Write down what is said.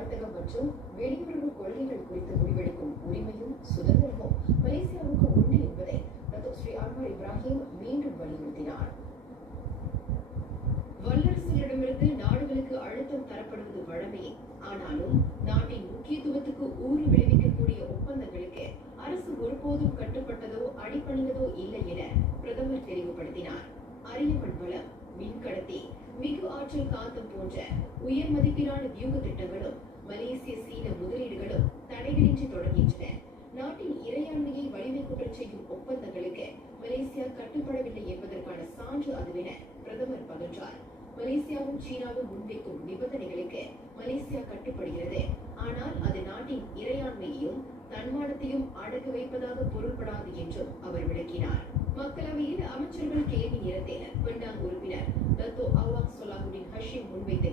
வர்த்தகம் மற்றும் வெளியுறவு கொள்கைகள் குறித்து முடிவெடுக்கும் உரிமையும் சுதந்திரமும் மலேசியாவுக்கு உண்டு என்பதை டத்தோ ஸ்ரீ அன்வார் இப்ராஹிம் மீண்டும் வலியுறுத்தினார். வல்லரசுகளிடமிருந்து நாடுகளுக்கு அழுத்தம் தரப்படுவது வழமையே. ஆனாலும் நாட்டின் முக்கியத்துவத்துக்கு ஊறு விளைவிக்கக்கூடிய ஒப்பந்தங்களுக்கு அரசு ஒருபோதும் கட்டுப்பட்டதோ அடிபணிந்ததோ இல்லை என பிரதமர் தெளிவுபடுத்தினார். அரியமண் வளம், மின்கடத்தி, மிகு ஆற்றல் காந்தம் போன்ற உயர் மதிப்பிலான வியூக திட்டங்களும் மலேசிய சீன முதலீடுகளும் தடைகளின்றி தொடர்கின்றன. நாட்டின் இறையாண்மையை வலிமை குற்றச் செய்யும் ஒப்பந்தங்களுக்கு மலேசியா கட்டுப்படவில்லை என்பதற்கான சான்று அதுவென பிரதமர் பகிர்ந்தார். மலேசியாவும் சீனாவும் முன்வைக்கும் நிபந்தனைகளுக்கு மலேசியா கட்டுப்படுகிறது. ஆனால் அது நாட்டின் இறையாண்மையையும் தன்மானத்தையும் அடகு வைப்பதாக பொருள்படாது என்றும் அவர் விளக்கினார். மக்களவையில் அமைச்சர்கள் கேள்வி நேரத்தில் பெண்டாங் உறுப்பினர் டத்தோ அவாங் சொலாஹுடின் ஹஷீம் முன்வைத்த